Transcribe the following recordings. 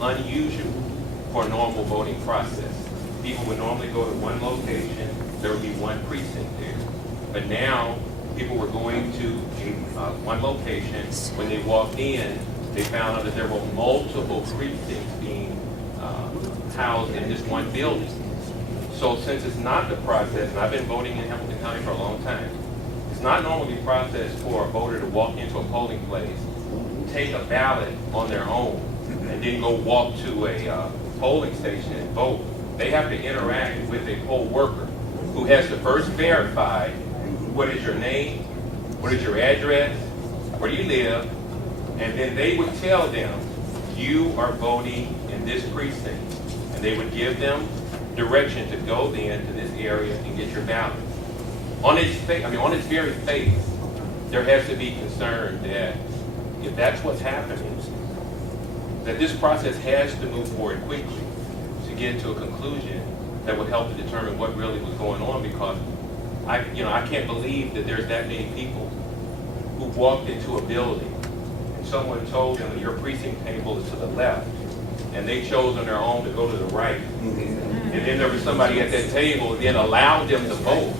unusual for a normal voting process. People would normally go to one location, there would be one precinct there. But now, people were going to one location. When they walked in, they found out that there were multiple precincts being housed in this one building. So since it's not the process, and I've been voting in Hamilton County for a long time, it's not normally the process for a voter to walk into a polling place, take a ballot on their own, and then go walk to a polling station and vote. They have to interact with a poll worker who has to first verify what is your name, what is your address, where do you live, and then they would tell them, you are voting in this precinct. And they would give them direction to go then to this area and get your ballot. On its very face, there has to be concern that if that's what's happening, that this process has to move forward quickly to get to a conclusion that would help to determine what really was going on, because I can't believe that there's that many people who walked into a building and someone told them that your precinct table is to the left, and they chose on their own to go to the right. And then there was somebody at that table that then allowed them to vote.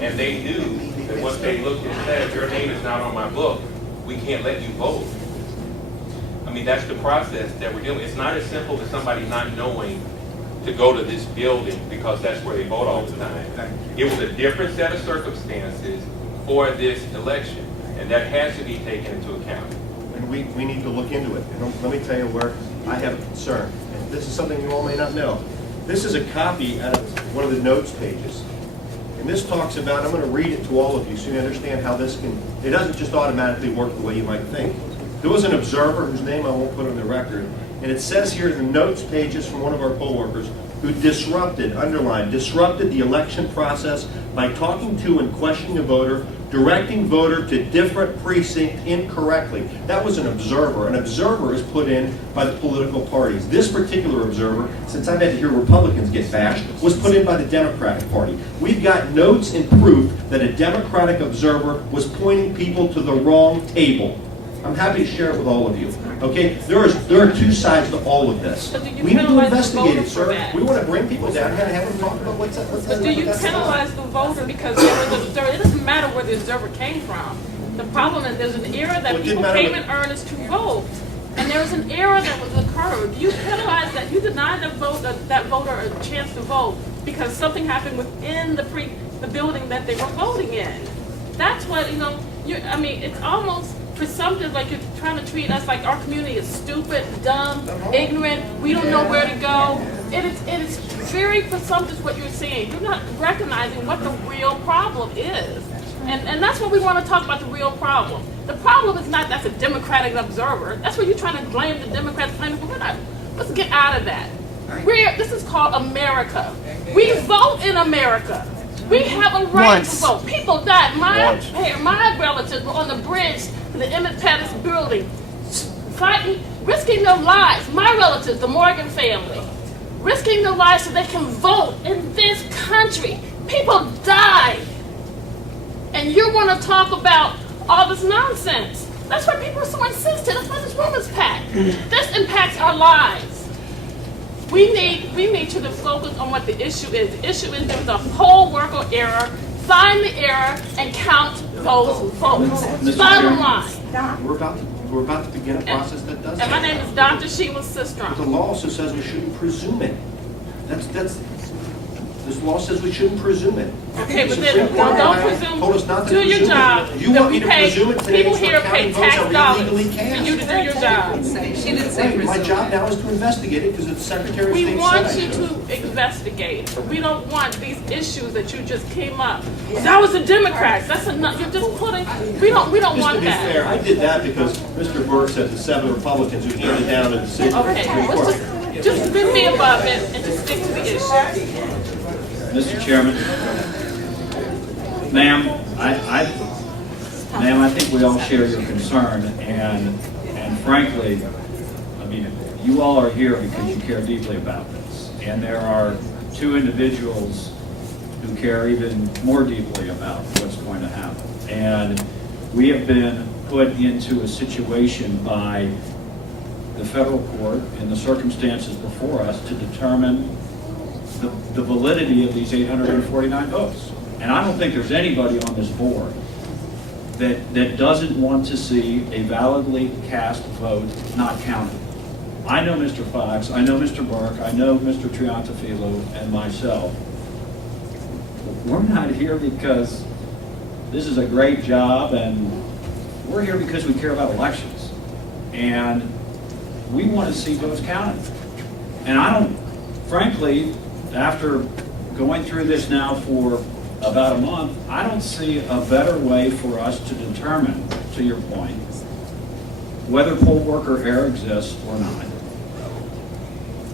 And they knew that once they looked and said, your name is not on my book, we can't let you vote. I mean, that's the process that we're dealing with. It's not as simple as somebody not knowing to go to this building because that's where they vote all the time. It was a different set of circumstances for this election, and that has to be taken into account. And we need to look into it. And let me tell you where I have a concern. And this is something you all may not know. This is a copy out of one of the notes pages. And this talks about, I'm going to read it to all of you so you understand how this can, it doesn't just automatically work the way you might think. There was an observer whose name I won't put on the record, and it says here in the notes pages from one of our poll workers who disrupted the election process by talking to and questioning a voter, directing voter to different precinct incorrectly. That was an observer. An observer is put in by the political parties. This particular observer, since I've had to hear Republicans get bashed, was put in by the Democratic Party. We've got notes and proof that a Democratic observer was pointing people to the wrong table. I'm happy to share it with all of you. Okay, there are two sides to all of this. We need to investigate it, sir. We want to bring people down here and have them talk about what's that. But do you penalize the voter because there was an observer? It doesn't matter where the observer came from. The problem is there's an era that people came in earnest to vote, and there was an era that was occurred. Do you penalize that? You deny that voter a chance to vote because something happened within the building that they were voting in. That's what it's almost presumptive, like you're trying to treat us like our community is stupid, dumb, ignorant, we don't know where to go. It is very presumptive what you're saying. You're not recognizing what the real problem is. And that's what we want to talk about, the real problem. The problem is not that's a Democratic observer. That's what you're trying to blame the Democrats. Let's get out of that. This is called America. We vote in America. We have a right to vote. People died. My relatives were on the bridge to the Emmett Pettus building, fighting, risking their lives. My relatives, the Morgan family, risking their lives so they can vote in this country. People died. And you want to talk about all this nonsense. That's why people are so insistent. That's why this room is packed. This impacts our lives. We need to focus on what the issue is. The issue is there was a poll worker error. Find the error and count those votes. Bottom line. We're about to begin a process that does that. And my name is Dr. Sheila Sistrom. But the law also says we shouldn't presume it. This law says we shouldn't presume it. Okay, but then don't presume. Do your job. You want me to presume it today? People here pay tax dollars for you to do your job. She didn't say presume. My job now is to investigate it because the Secretary of State said we want you to investigate. We don't want these issues that you just came up. That was the Democrats. That's enough. You're just putting. We don't want that. To be that. fair, I did that because Mr. Burke said the 7 Republicans who turned it down in the city. Okay, let's just bring me above it and just stick to the issue. Mr. Chairman, ma'am, I think we all share your concern, and frankly, I mean, you all are here because you care deeply about this, and there are two individuals who care even more deeply about what's going to happen, and we have been put into a situation by the federal court in the circumstances before us to determine the validity of these 849 votes. And I don't think there's anybody on this board that doesn't want to see a validly cast vote not counted. I know Mr. Fox, I know Mr. Burke, I know Mr. Triantafilo and myself. We're not here because this is a great job, and we're here because we care about elections. And we want to see votes counted. And I don't, frankly, after going through this now for about a month, I don't see a better way for us to determine, to your point, whether poll worker error exists or not,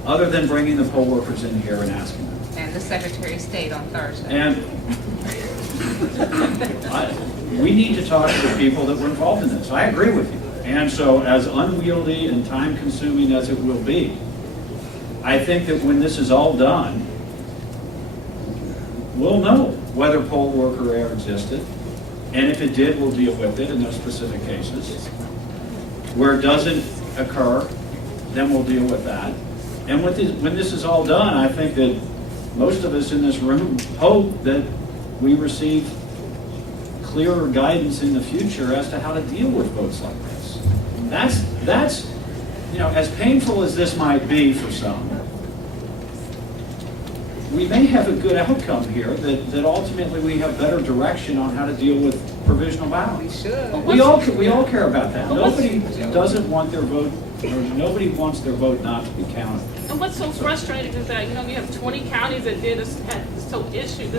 other than bringing the poll workers in here and asking them. And the Secretary of State on Thursday. And we need to talk to the people that were involved in this. I agree with you. And so as unwieldy and time-consuming as it will be, I think that when this is all done, we'll know whether poll worker error existed. And if it did, we'll deal with it in those specific cases. Where it doesn't occur, then we'll deal with that. And when this is all done, I think that most of us in this room hope that we receive clearer guidance in the future as to how to deal with votes like this. That's you know, as painful as this might be for some, we may have a good outcome here that ultimately we have better direction on how to deal with provisional ballots. We all care about that. Nobody doesn't want their vote, or nobody wants their vote not to be counted. And what's so frustrating is that, you know, we have 20 counties that did had this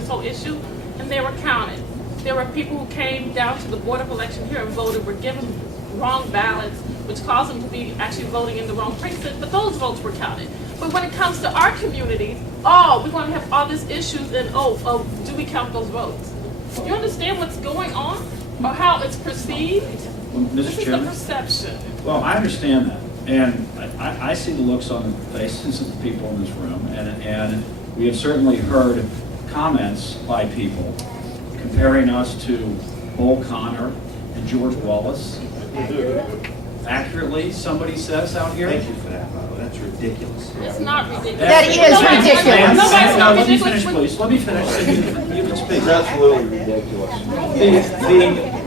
whole issue, and they were counted. There were people who came down to the Board of Election here and voted, were given wrong ballots, which caused them to be actually voting in the wrong precinct, but those votes were counted. But when it comes to our community, we want to have all these issues, and do we count those votes? Do you understand what's going on, or how it's perceived? Well, This is Chairman? the perception. Well, I understand that, and I see the looks on the faces of the people in this room, and we have certainly heard comments by people comparing us to Bull Connor and George Wallace. Accurately, somebody says out here. Thank you for that, Bob. That's ridiculous. It's not ridiculous. That is ridiculous. Nobody's No, not let me ridiculous. finish, please. Let me finish. You can speak. It's absolutely ridiculous. The